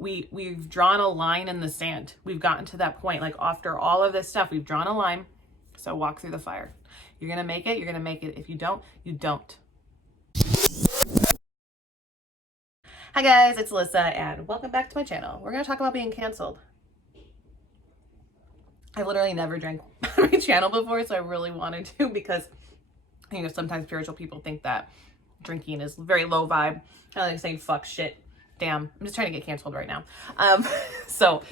we've drawn a line in the sand. We've gotten to that point. Like after all of this stuff, we've drawn a line. So walk through the fire. You're going to make it. You're going to make it. If you don't, you don't. Hi guys, it's Alyssa and welcome back to my channel. We're going to talk about being canceled. I've literally never drank on my channel before, so I really wanted to because, you know, sometimes spiritual people think that drinking is very low vibe. I like saying fuck, shit, damn. I'm just trying to get canceled right now. So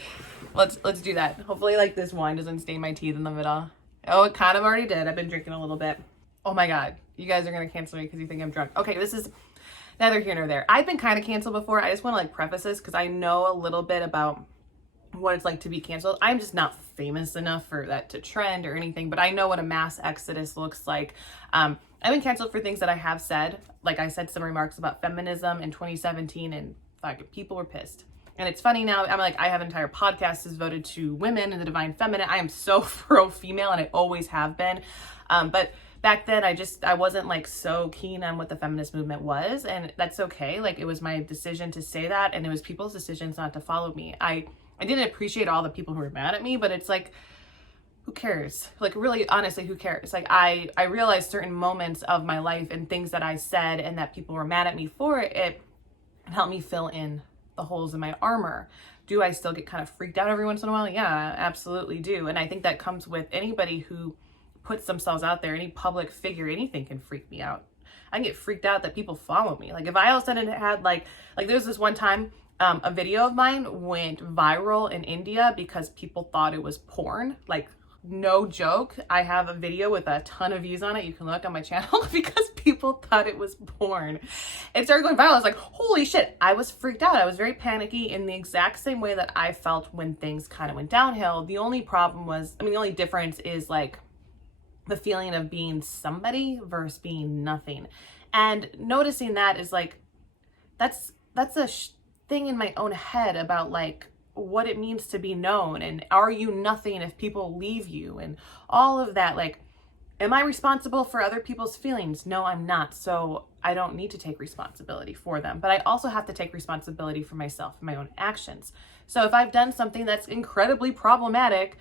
let's do that. Hopefully like this wine doesn't stain my teeth in the middle. Oh, it kind of already did. I've been drinking a little bit. Oh my God, you guys are going to cancel me because you think I'm drunk. Okay, this is neither here nor there. I've been kind of canceled before. I just want to like preface this because I know a little bit about what it's like to be canceled. I'm just not famous enough for that to trend or anything, but I know what a mass exodus looks like. I've been canceled for things that I have said. Like I said some remarks about feminism in 2017 and fuck, people were pissed. And it's funny now, I'm like, I have an entire podcast is voted to women and the divine feminine. I am so pro female and I always have been. But back then I wasn't like so keen on what the feminist movement was, and that's okay. Like it was my decision to say that, and it was people's decisions not to follow me. I didn't appreciate all the people who were mad at me, but it's like, who cares? Like really, honestly, who cares? Like I realized certain moments of my life and things that I said and that people were mad at me for it helped me fill in the holes in my armor. Do I still get kind of freaked out every once in a while? Yeah, absolutely do. And I think that comes with anybody who puts themselves out there. Any public figure, anything can freak me out. I get freaked out that people follow me. Like if I all of a sudden had like there was this one time a video of mine went viral in India because people thought it was porn. Like no joke. I have a video with a ton of views on it. You can look on my channel because people thought it was porn. It started going viral. I was like, holy shit. I was freaked out. I was very panicky in the exact same way that I felt when things kind of went downhill. The only problem was, the only difference is like the feeling of being somebody versus being nothing. And noticing that is like, that's a thing in my own head about like what it means to be known, and are you nothing if people leave you, and all of that. Like, am I responsible for other people's feelings? No, I'm not. So I don't need to take responsibility for them, but I also have to take responsibility for myself and my own actions. So if I've done something that's incredibly problematic,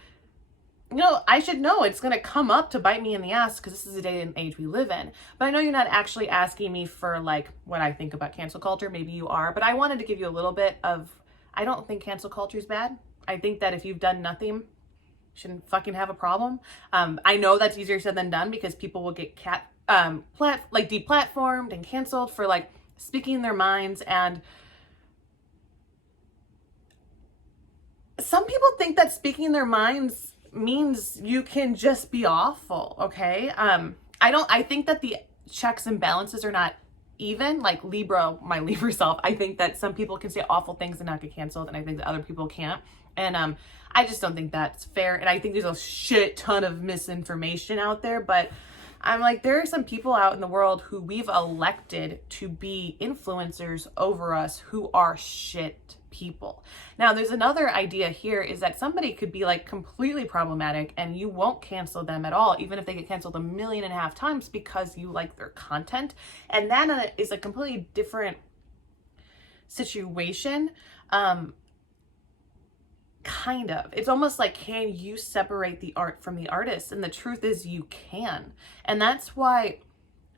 you know, I should know it's going to come up to bite me in the ass because this is the day and age we live in. But I know you're not actually asking me for like what I think about cancel culture. Maybe you are, but I wanted to give you a little bit of, I don't think cancel culture is bad. I think that if you've done nothing, you shouldn't fucking have a problem. I know that's easier said than done because people will get deplatformed and canceled for like speaking their minds. And some people think that speaking their minds means you can just be awful. Okay. I think that the checks and balances are not even. Like Libra, my Libra self, I think that some people can say awful things and not get canceled, and I think that other people can't. And I just don't think that's fair. And I think there's a shit ton of misinformation out there, but I'm like, there are some people out in the world who we've elected to be influencers over us who are shit people. Now, there's another idea here is that somebody could be like completely problematic and you won't cancel them at all, even if they get canceled 1.5 million times because you like their content. And that is a completely different situation. Kind of. It's almost like, can you separate the art from the artist? And the truth is you can. And that's why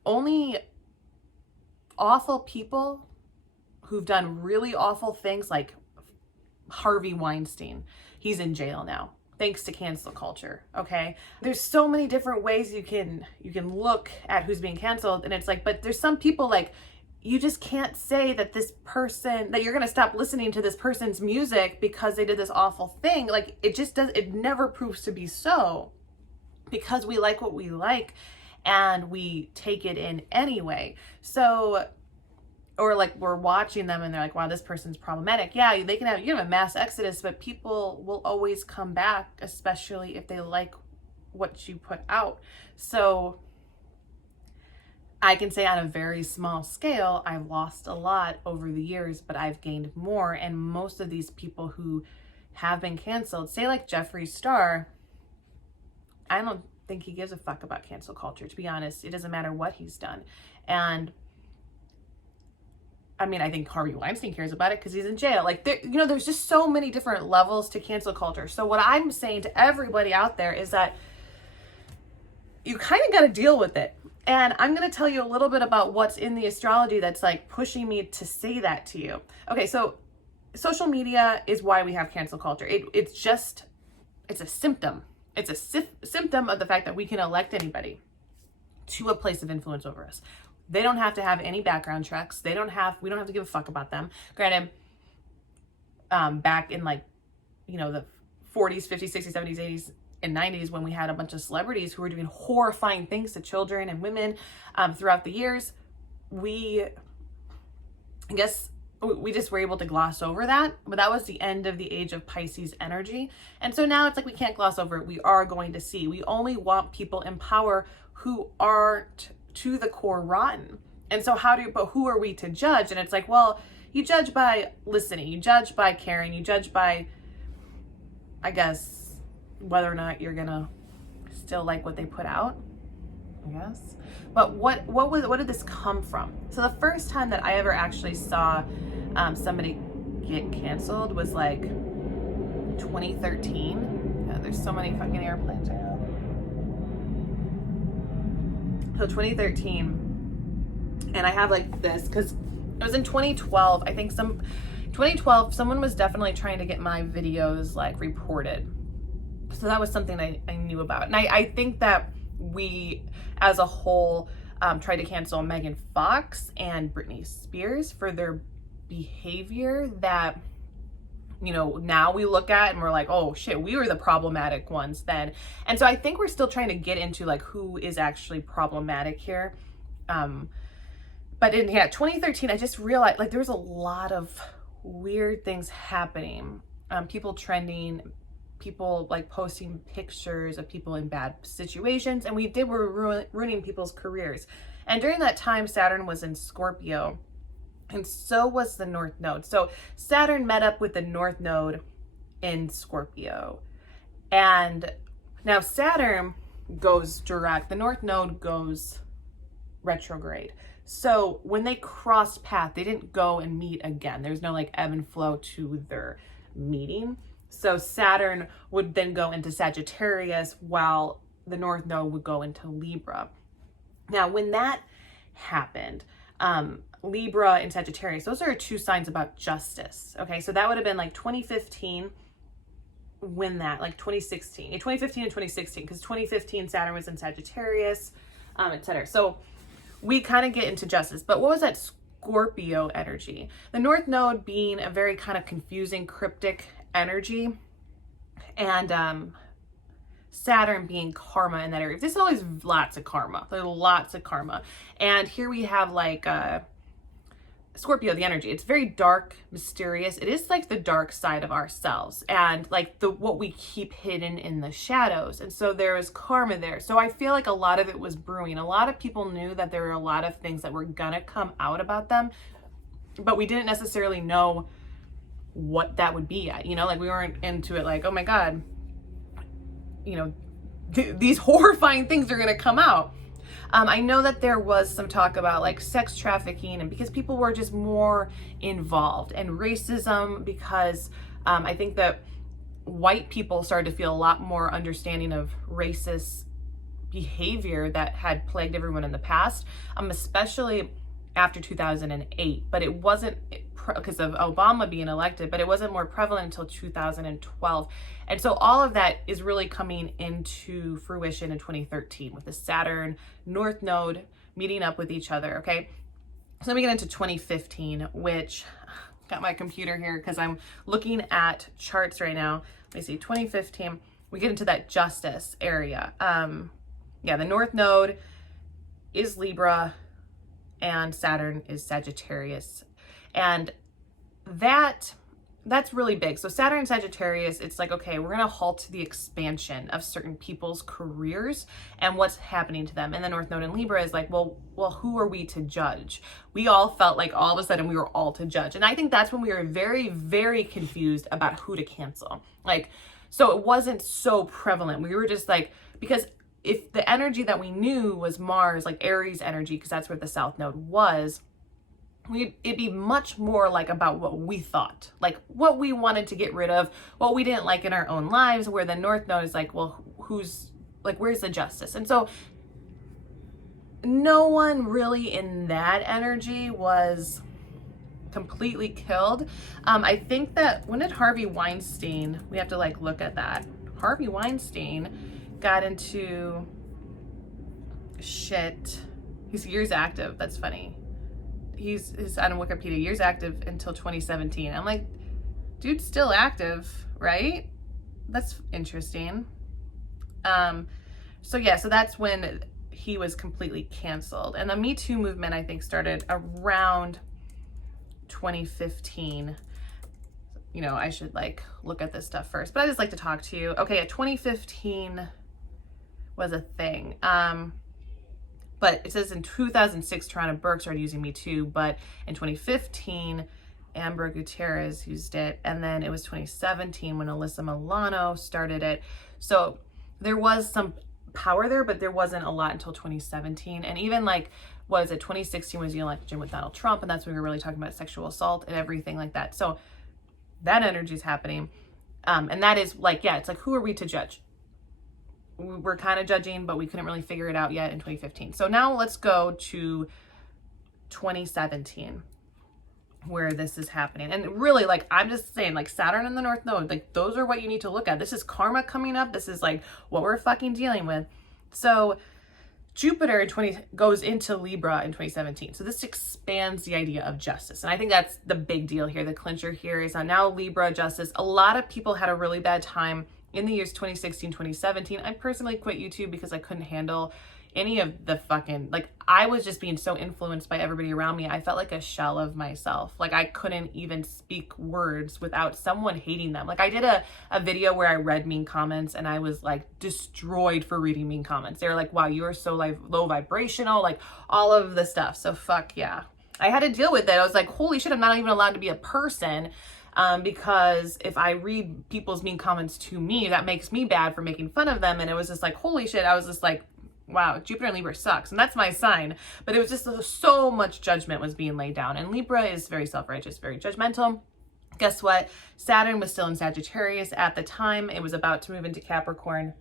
only awful people who've done really awful things, like Harvey Weinstein, he's in jail now thanks to cancel culture. Okay, there's so many different ways you can look at who's being canceled, and it's like, but there's some people like, you just can't say that this person, that you're going to stop listening to this person's music because they did this awful thing. Like it never proves to be so, because we like what we like and we take it in anyway. So, or like we're watching them and they're like, wow, this person's problematic. Yeah, you have a mass exodus, but people will always come back, especially if they like what you put out. So I can say on a very small scale, I've lost a lot over the years, but I've gained more. And most of these people who have been canceled, say like Jeffree Star, I don't think he gives a fuck about cancel culture, to be honest. It doesn't matter what he's done. And I mean, I think Harvey Weinstein cares about it because he's in jail. Like, there, you know, there's just so many different levels to cancel culture. So what I'm saying to everybody out there is that you kind of got to deal with it. And I'm going to tell you a little bit about what's in the astrology that's like pushing me to say that to you. Okay, so social media is why we have cancel culture. It's a symptom. It's a symptom of the fact that we can elect anybody to a place of influence over us. They don't have to have any background checks. We don't have to give a fuck about them. Granted, back in like, you know, the 40s, 50s, 60s, 70s, 80s, and 90s, when we had a bunch of celebrities who were doing horrifying things to children and women throughout the years, I guess we just were able to gloss over that. But that was the end of the age of Pisces energy. And so now it's like we can't gloss over it. We are going to see. We only want people in power who aren't to the core rotten. And so but who are we to judge? And it's like, well, you judge by listening, you judge by caring, you judge by, I guess, whether or not you're gonna still like what they put out, I guess. But what did this come from? So the first time that I ever actually saw somebody get canceled was like 2013. Yeah, there's so many fucking airplanes right now. So 2013, and I have like this because it was in 2012. I think 2012, someone was definitely trying to get my videos like reported. So that was something I knew about. And I think that we, as a whole, tried to cancel Megan Fox and Britney Spears for their behavior that, you know, now we look at and we're like, oh shit, we were the problematic ones then. And so I think we're still trying to get into like who is actually problematic here. But in 2013, I just realized like there was a lot of weird things happening. People trending, people like posting pictures of people in bad situations, and we're ruining people's careers. And during that time, Saturn was in Scorpio, and so was the North Node. So Saturn met up with the North Node in Scorpio, and now Saturn goes direct, the North Node goes retrograde. So when they crossed path, they didn't go and meet again. There's no like ebb and flow to their meeting. So Saturn would then go into Sagittarius while the North Node would go into Libra. Now, when that happened, Libra and Sagittarius, those are two signs about justice. Okay, so that would have been like 2015, like 2016, 2015 and 2016, because 2015 Saturn was in Sagittarius, etc. So we kind of get into justice. But what was that Scorpio energy? The North Node being a very kind of confusing, cryptic energy, and Saturn being karma in that area. There's always lots of karma. There's lots of karma. And here we have like Scorpio, the energy. It's very dark, mysterious. It is like the dark side of ourselves and like what we keep hidden in the shadows. And so there is karma there. So I feel like a lot of it was brewing. A lot of people knew that there were a lot of things that were gonna come out about them, but we didn't necessarily know what that would be at, you know, like we weren't into it like, oh my God, you know, these horrifying things are going to come out. I know that there was some talk about like sex trafficking, and because people were just more involved, and racism, because I think that white people started to feel a lot more understanding of racist behavior that had plagued everyone in the past, especially after 2008, but it wasn't because of Obama being elected, but it wasn't more prevalent until 2012. And so all of that is really coming into fruition in 2013 with the Saturn North Node meeting up with each other. Okay, so let me get into 2015, which got my computer here because I'm looking at charts right now. Let me see, 2015, we get into that justice area. Yeah, the North Node is Libra and Saturn is Sagittarius. And that's really big. So Saturn and Sagittarius, it's like, okay, we're going to halt the expansion of certain people's careers and what's happening to them. And the North Node in Libra is like, well, who are we to judge? We all felt like all of a sudden we were all to judge. And I think that's when we were very, very confused about who to cancel. Like, so it wasn't so prevalent. We were just like, because if the energy that we knew was Mars, like Aries energy, because that's where the South Node was, it'd be much more like about what we thought, like what we wanted to get rid of, what we didn't like in our own lives, where the North Node is like, well, who's like, where's the justice? And so no one really in that energy was completely killed. I think that when did Harvey Weinstein, we have to like look at that. Harvey Weinstein got into shit. He's years active. That's funny. He's on Wikipedia, years active until 2017. I'm like, dude's still active, right? That's interesting. So yeah, so that's when he was completely canceled. And the Me Too movement, I think, started around 2015. You know, I should like look at this stuff first, but I just like to talk to you. Okay, 2015 was a thing. But it says in 2006, Toronto Burke started using Me Too, but in 2015, Amber Gutierrez used it. And then it was 2017 when Alyssa Milano started it. So there was some power there, but there wasn't a lot until 2017. And even like, was it 2016 was the election with Donald Trump, and that's when we were really talking about sexual assault and everything like that. So that energy is happening. And that is like, yeah, it's like, who are we to judge? We're kind of judging, but we couldn't really figure it out yet in 2015. So now let's go to 2017, where this is happening. And really, like, I'm just saying, like, Saturn and the North Node, like, those are what you need to look at. This is karma coming up. This is like what we're fucking dealing with. So Jupiter goes into Libra in 2017. So this expands the idea of justice. And I think that's the big deal here. The clincher here is now Libra justice. A lot of people had a really bad time in the years 2016, 2017. I personally quit YouTube because I couldn't handle any of the fucking, like, I was just being so influenced by everybody around me. I felt like a shell of myself. Like, I couldn't even speak words without someone hating them. Like, I did a video where I read mean comments, and I was like destroyed for reading mean comments. They were like, wow, you are so like low vibrational, like all of the stuff. So fuck yeah. I had to deal with it. I was like, holy shit, I'm not even allowed to be a person. Because if I read people's mean comments to me, that makes me bad for making fun of them. And it was just like, holy shit. I was just like, wow, Jupiter and Libra sucks. And that's my sign. But it was just so much judgment was being laid down. And Libra is very self-righteous, very judgmental. Guess what? Saturn was still in Sagittarius at the time. It was about to move into Capricorn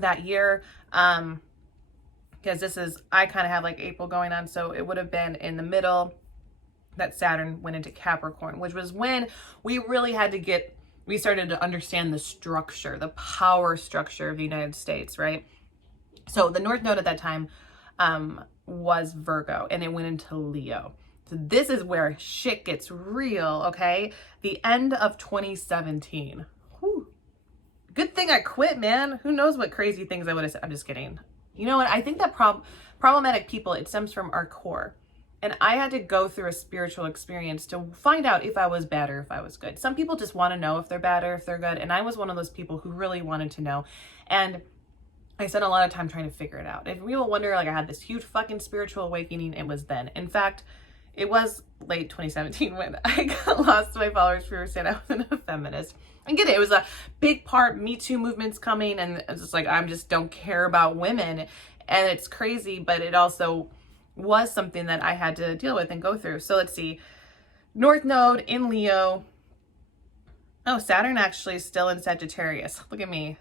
that year. Because this is, I kind of have like April going on. So it would have been in the middle that Saturn went into Capricorn, which was when we really had to we started to understand the structure, the power structure of the United States, right? So the North Node at that time was Virgo, and it went into Leo. So this is where shit gets real, okay? The end of 2017. Whew. Good thing I quit, man. Who knows what crazy things I would have said. I'm just kidding. You know what? I think that problematic people, it stems from our core. And I had to go through a spiritual experience to find out if I was bad or if I was good. Some people just want to know if they're bad or if they're good. And I was one of those people who really wanted to know. And I spent a lot of time trying to figure it out. If people wonder, like, I had this huge fucking spiritual awakening, it was then. In fact, it was late 2017 when I got lost to my followers for saying I wasn't a feminist. I get it. It was a big part. Me Too movement's coming. And it's just like, I just don't care about women. And it's crazy, but it also was something that I had to deal with and go through. So let's see. North Node in Leo. Oh, Saturn actually is still in Sagittarius. Look at me.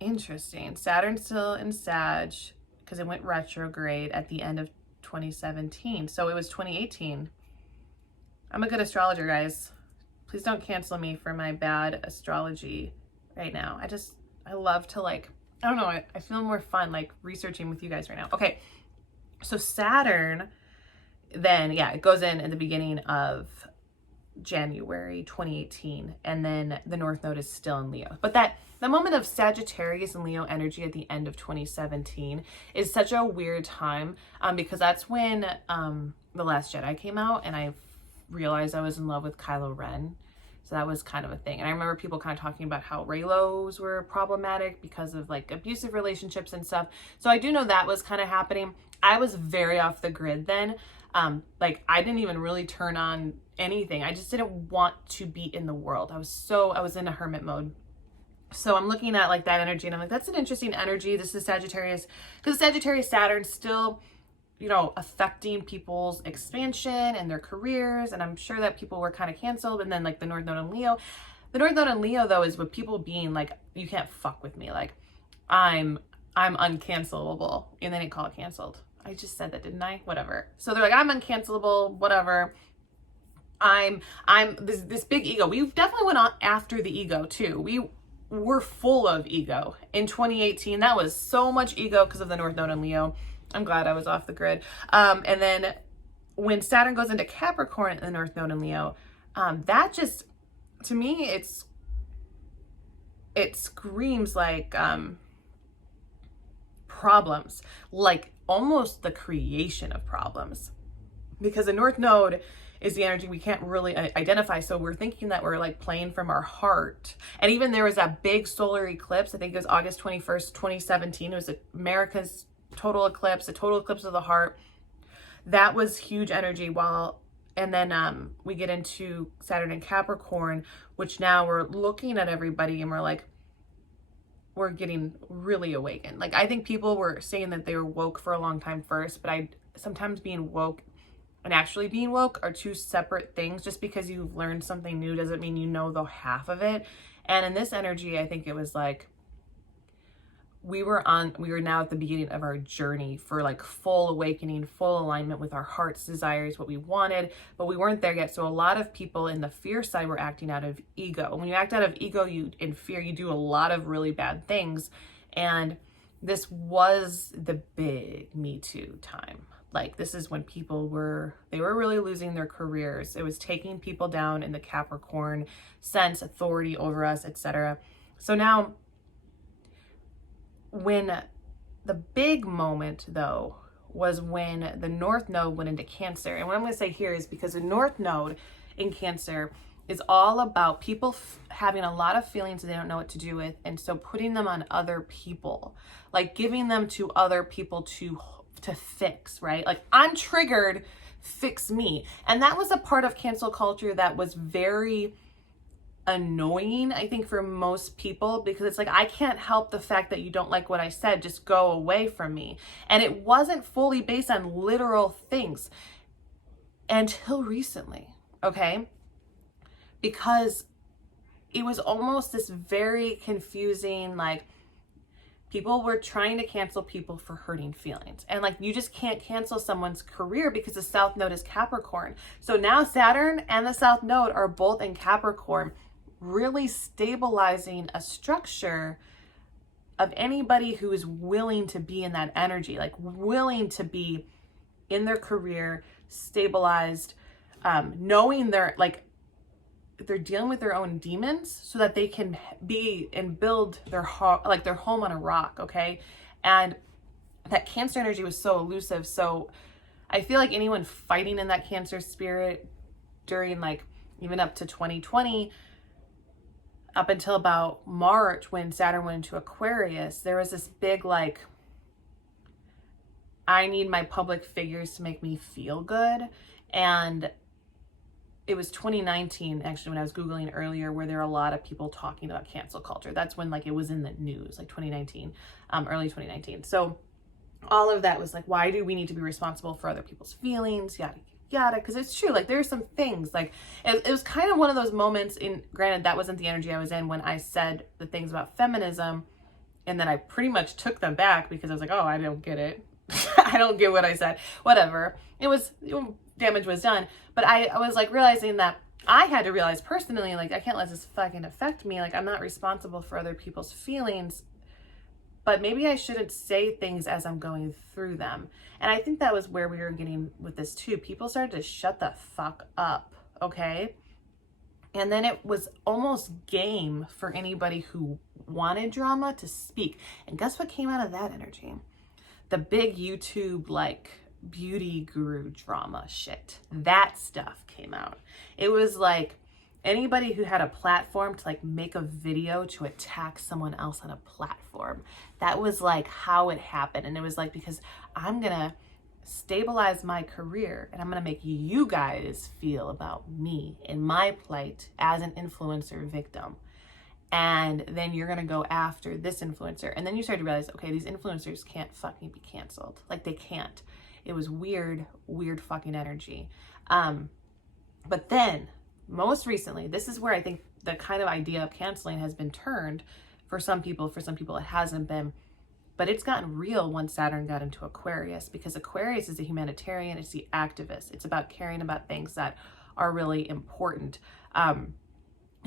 Interesting. Saturn's still in Sag because it went retrograde at the end of 2017. So it was 2018. I'm a good astrologer, guys. Please don't cancel me for my bad astrology right now. I love to, like, I don't know. I feel more fun like researching with you guys right now. Okay. So Saturn, then, yeah, it goes in at the beginning of January 2018, and then the North Node is still in Leo. But the moment of Sagittarius and Leo energy at the end of 2017 is such a weird time, because that's when The Last Jedi came out, and I realized I was in love with Kylo Ren. So that was kind of a thing. And I remember people kind of talking about how Reylos were problematic because of like abusive relationships and stuff. So I do know that was kind of happening. I was very off the grid then. Like, I didn't even really turn on anything. I just didn't want to be in the world. I was in a hermit mode. So I'm looking at like that energy, and I'm like, that's an interesting energy. This is Sagittarius, because Sagittarius Saturn still you know, affecting people's expansion and their careers. And I'm sure that people were kind of canceled. And then like the North Node in Leo. The North Node in Leo though is with people being like, you can't fuck with me. Like I'm uncancelable. And they didn't call it canceled. I just said that, didn't I? Whatever. So they're like, I'm uncancelable, whatever. I'm this big ego. We definitely went on after the ego too. We were full of ego in 2018. That was so much ego because of the North Node in Leo. I'm glad I was off the grid. And then when Saturn goes into Capricorn in the North Node in Leo, that just, to me, it screams like problems, like almost the creation of problems, because the North Node is the energy we can't really identify. So we're thinking that we're like playing from our heart. And even there was that big solar eclipse, I think it was August 21st, 2017. It was America's total eclipse, a total eclipse of the heart. That was huge energy. And then we get into Saturn and Capricorn, which now we're looking at everybody and we're like, we're getting really awakened. Like I think people were saying that they were woke for a long time first, but sometimes being woke and actually being woke are two separate things. Just because you've learned something new doesn't mean you know the half of it. And in this energy, I think it was like we were now at the beginning of our journey for like full awakening, full alignment with our heart's desires, what we wanted, but we weren't there yet. So a lot of people in the fear side were acting out of ego. When you act out of ego, in fear, you do a lot of really bad things. And this was the big Me Too time. Like this is when people were really losing their careers. It was taking people down in the Capricorn sense, authority over us, etc. So now, when the big moment though was when the North Node went into Cancer. And what I'm going to say here is because the North Node in Cancer is all about people having a lot of feelings that they don't know what to do with, and so putting them on other people, like giving them to other people to fix, right? Like I'm triggered, fix me. And that was a part of cancel culture that was very annoying, I think, for most people, because it's like, I can't help the fact that you don't like what I said, just go away from me. And it wasn't fully based on literal things until recently, okay? Because it was almost this very confusing, like people were trying to cancel people for hurting feelings. And like, you just can't cancel someone's career because the South Node is Capricorn. So now Saturn and the South Node are both in Capricorn, really stabilizing a structure of anybody who is willing to be in that energy, like willing to be in their career, stabilized, knowing they're dealing with their own demons so that they can be and build their home on a rock. Okay. And that Cancer energy was so elusive. So I feel like anyone fighting in that Cancer spirit during like even up to 2020, up until about March when Saturn went into Aquarius, there was this big like, I need my public figures to make me feel good. And it was 2019 actually when I was Googling earlier, where there are a lot of people talking about cancel culture. That's when like it was in the news, like 2019, early 2019. So all of that was like, why do we need to be responsible for other people's feelings, yada yada? Because it's true, like there's some things like it was kind of one of those moments, in granted that wasn't the energy I was in when I said the things about feminism, and then I pretty much took them back because I was like, oh, I don't get it. I don't get what I said. Whatever. Damage was done. But I was like realizing that I had to realize personally, like I can't let this fucking affect me. Like I'm not responsible for other people's feelings, but maybe I shouldn't say things as I'm going through them. And I think that was where we were getting with this too. People started to shut the fuck up, okay? And then it was almost game for anybody who wanted drama to speak. And guess what came out of that energy? The big YouTube, like, beauty guru drama shit. That stuff came out. It was like anybody who had a platform to like make a video to attack someone else on a platform. That was like how it happened. And it was like, because I'm gonna stabilize my career and I'm gonna make you guys feel about me and my plight as an influencer victim. And then you're gonna go after this influencer. And then you start to realize, okay, these influencers can't fucking be canceled. Like they can't. It was weird, weird fucking energy. But then most recently, this is where I think the kind of idea of canceling has been turned for some people it hasn't been. But it's gotten real once Saturn got into Aquarius, because Aquarius is a humanitarian, it's the activist. It's about caring about things that are really important, and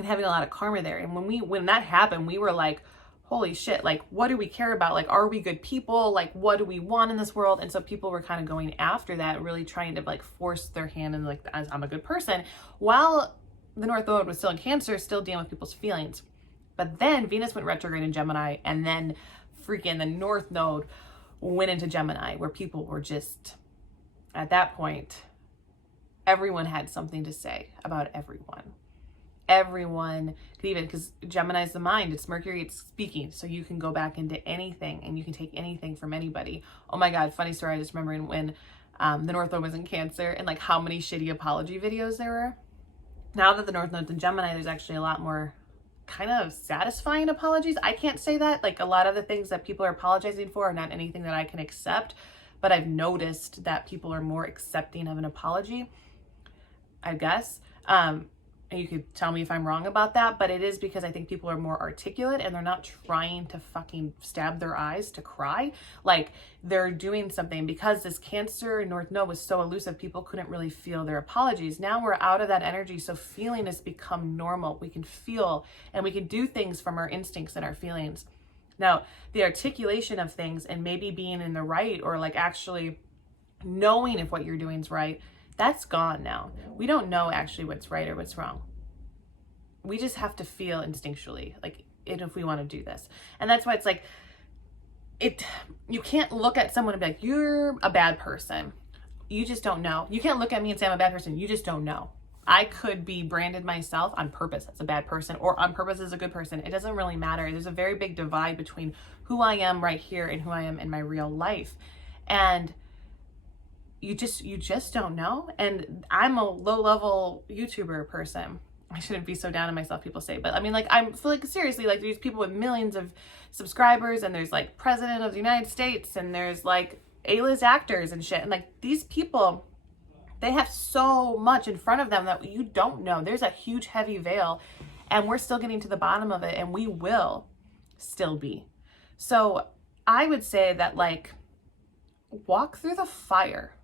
having a lot of karma there. And when that happened, we were like, holy shit, like, what do we care about? Like, are we good people? Like, what do we want in this world? And so people were kind of going after that, really trying to like force their hand and like, I'm a good person, while the North Node was still in Cancer, still dealing with people's feelings. But then Venus went retrograde in Gemini, and then freaking the North Node went into Gemini, where people were just, at that point, everyone had something to say about everyone. Everyone could, even, because Gemini is the mind, it's Mercury, it's speaking, so you can go back into anything and you can take anything from anybody. Oh my God, funny story, I just remember when the North Node was in Cancer, and like how many shitty apology videos there were. Now that the North Node's in Gemini, there's actually a lot more kind of satisfying apologies. I can't say that. Like, a lot of the things that people are apologizing for are not anything that I can accept, but I've noticed that people are more accepting of an apology, I guess. And you could tell me if I'm wrong about that, but it is because I think people are more articulate and they're not trying to fucking stab their eyes to cry. Like, they're doing something. Because this Cancer North Node was so elusive, people couldn't really feel their apologies. Now we're out of that energy, so feeling has become normal. We can feel and we can do things from our instincts and our feelings. Now, the articulation of things and maybe being in the right, or like actually knowing if what you're doing is right, that's gone now. We don't know actually what's right or what's wrong. We just have to feel instinctually, like, if we want to do this. And that's why it's like, you can't look at someone and be like, you're a bad person. You just don't know. You can't look at me and say I'm a bad person. You just don't know. I could be branded myself on purpose as a bad person, or on purpose as a good person. It doesn't really matter. There's a very big divide between who I am right here and who I am in my real life. And you just don't know. And I'm a low-level YouTuber person. I shouldn't be so down on myself, people say, but I mean, like, I'm like, seriously, like, there's people with millions of subscribers, and there's like president of the United States, and there's like A-list actors and shit, and like, these people, they have so much in front of them that you don't know. There's a huge heavy veil, and we're still getting to the bottom of it, and we will still be. So I would say that, like, walk through the fire.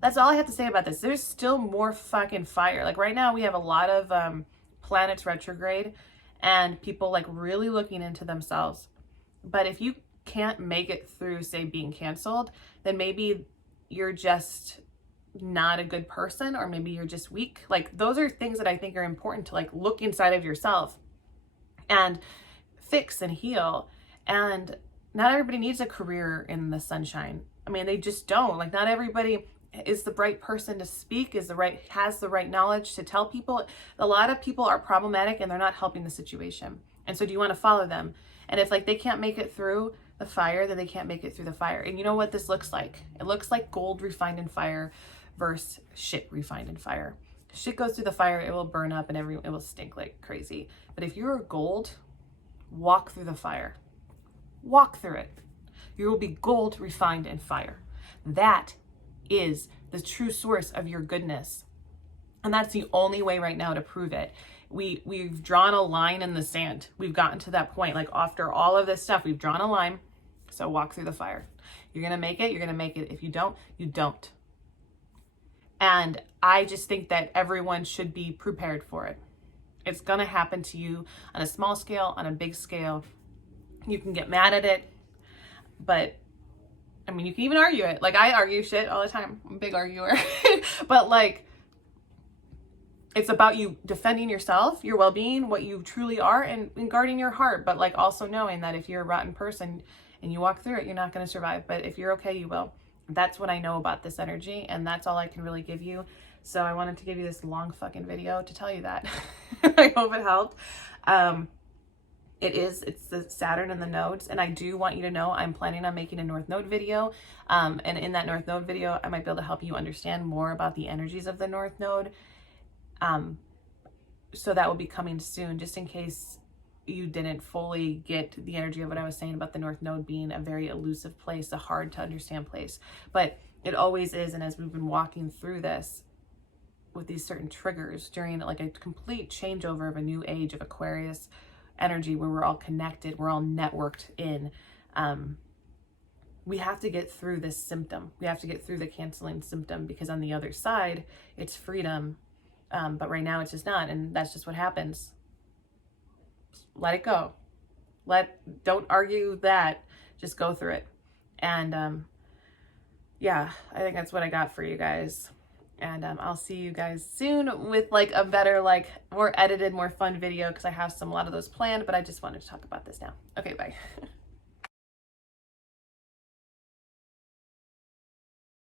That's all I have to say about this. There's still more fucking fire. Like, right now we have a lot of planets retrograde and people like really looking into themselves. But if you can't make it through, say, being canceled, then maybe you're just not a good person, or maybe you're just weak. Like, those are things that I think are important to, like, look inside of yourself and fix and heal. And not everybody needs a career in the sunshine. I mean, they just don't. Like, not everybody is the right person to speak, has the right knowledge to tell people. A lot of people are problematic and they're not helping the situation. And so do you want to follow them? And if, like, they can't make it through the fire, then they can't make it through the fire. And you know what this looks like? It looks like gold refined in fire versus shit refined in fire. Shit goes through the fire, it will burn up and it will stink like crazy. But if you're gold, walk through the fire. Walk through it. You will be gold refined in fire. That is the true source of your goodness. And that's the only way right now to prove it. We've drawn a line in the sand. We've gotten to that point. Like, after all of this stuff, we've drawn a line. So walk through the fire. You're going to make it. You're going to make it. If you don't, you don't. And I just think that everyone should be prepared for it. It's going to happen to you on a small scale, on a big scale. You can get mad at it, but I mean, you can even argue it. Like, I argue shit all the time. I'm a big arguer. But, like, it's about you defending yourself, your well-being, what you truly are, and guarding your heart. But, like, also knowing that if you're a rotten person and you walk through it, you're not going to survive. But if you're okay, you will. That's what I know about this energy, and that's all I can really give you. So I wanted to give you this long fucking video to tell you that. I hope it helped. It's the Saturn and the nodes, and I do want you to know I'm planning on making a North Node video, and in that North Node video I might be able to help you understand more about the energies of the North Node, so that will be coming soon, just in case you didn't fully get the energy of what I was saying about the North Node being a very elusive place, a hard to understand place. But It always is. And as we've been walking through this with these certain triggers during like a complete changeover of a new age of Aquarius energy where we're all connected, we're all networked in, we have to get through this symptom. We have to get through the canceling symptom, because on the other side, it's freedom. But right now it's just not. And that's just what happens. Let it go. Don't argue that. Just go through it. And yeah, I think that's what I got for you guys. And I'll see you guys soon with like a better, like more edited, more fun video, because I have a lot of those planned, but I just wanted to talk about this now. Okay, bye.